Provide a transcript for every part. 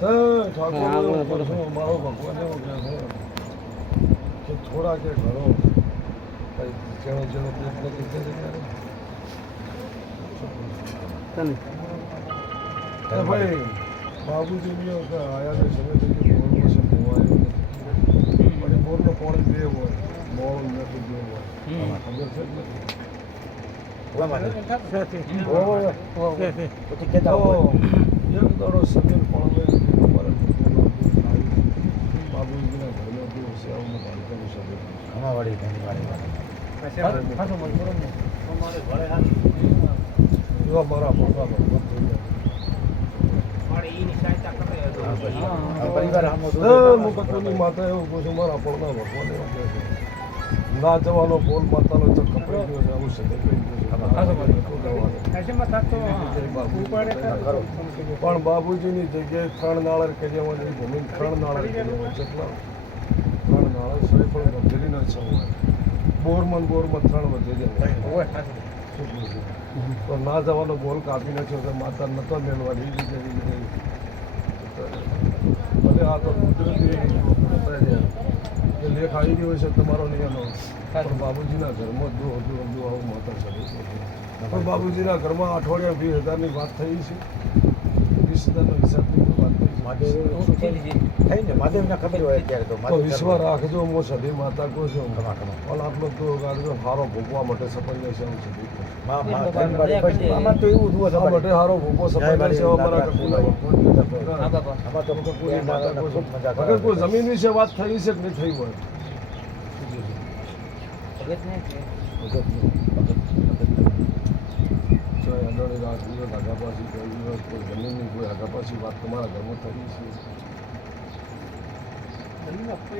મારો ભગવાન એવો કહે છે કે થોડા કે ઘણો જેનો જેનો પ્રયત્ન કરશે ત્યારે ભાઈ બાબુજી આયા ને સમય બોલમાં છે બોવાયો પણ બોરનો પાણી બે હોય મોડું નથી બે હોય ખબર છે જ નથી એક દાડો સમીર પણ બાબુજીના ઘરમાં બી હશે આવું બાળકોનું સમીર એવા મારા ભગવા ભગવાન થઈ ગયા માતા એવું કહું છું મારા પડદા ભગવાન એવું કહે છે ના જવાનો બોલ માતાનો તો કપાઈ ગયો છે આવું છે પણ બાબુજીની જગ્યાએ 3 નાળર કર્યા હોય ભૂમિ 3 નાળર કર્યા હોય જેટલા 3 નાળર સરી પણ ગંભીરીના છે બોરમાં 3 વધે જાય તો ના જવાનો બોલ કાપી નાખ્યો તો માતા નતો મેળવાની ભલે આ તો કુદરતી કે લેખ આવી ગયો છે તમારો નિયમનો પણ બાબુજીના ઘરમાં આવું માતા છે પણ બાબુજીના ઘરમાં અઠવાડિયા 20,000ની વાત થઈ છે 20,000નો હિસાબની વાત થઈ છે મહાદેવને ખબર હોય અત્યારે તો વિશ્વાસ રાખજો હું સદી માતા કહું છું પણ આટલો તો સારો ભોગવા માટે સફળ છે હું સદી માટે સારો ભોગવો સફળ છે અમારા કોઈ જમીન વિશે વાત થઈ છે કે નહીં થઈ હોય આગાપાછી કોઈ દિવસ કોઈ જમીનની કોઈ આગાપાછી વાત તમારા ઘરમાં થઈ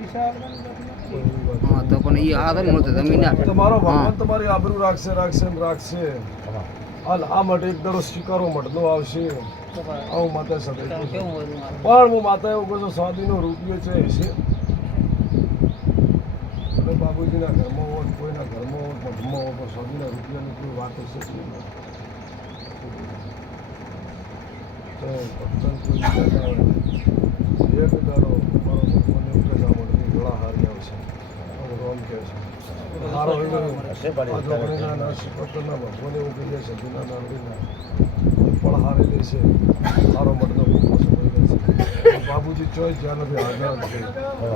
છે તમારો ભગવાન તમારી આબરૂ રાખશે આ માટે એક દડો સ્વીકારો મટનો આવશે આવું માતા સાથે પણ હું માતા એવું કહું છું સ્વાદીનો રૂપિયો છે અને બાબુજીના ઘરમાં હોય કોઈના ઘરમાં હોય મઠમાં હોય પણ સ્વાદીના રૂપિયાની કોઈ વાત હશે તો એક દાડો મારો ભગવાન એવું કહે મળતી ગળા હારી આવશે રોમ કહે છે મારો ભગવાન એવું કહીએ છે જૂના નાગરીના પણ હારે લે છે મારો મતનો બાબુજી ચોઈસ જ્યાં નથી હાજર જ છે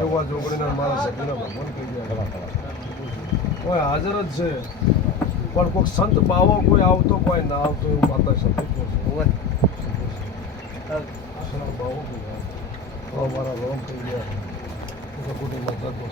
એવા જોગણીના મારા સગીના ભગવાન કહી ગયા કોઈ હાજર જ છે પણ કોઈ સંત બાવો કોઈ આવતો કોઈ ના આવતો એવું માતા સતી છે બાવો કહી ગયા મારા રોમ કહી ગયા ખોટી માતા તો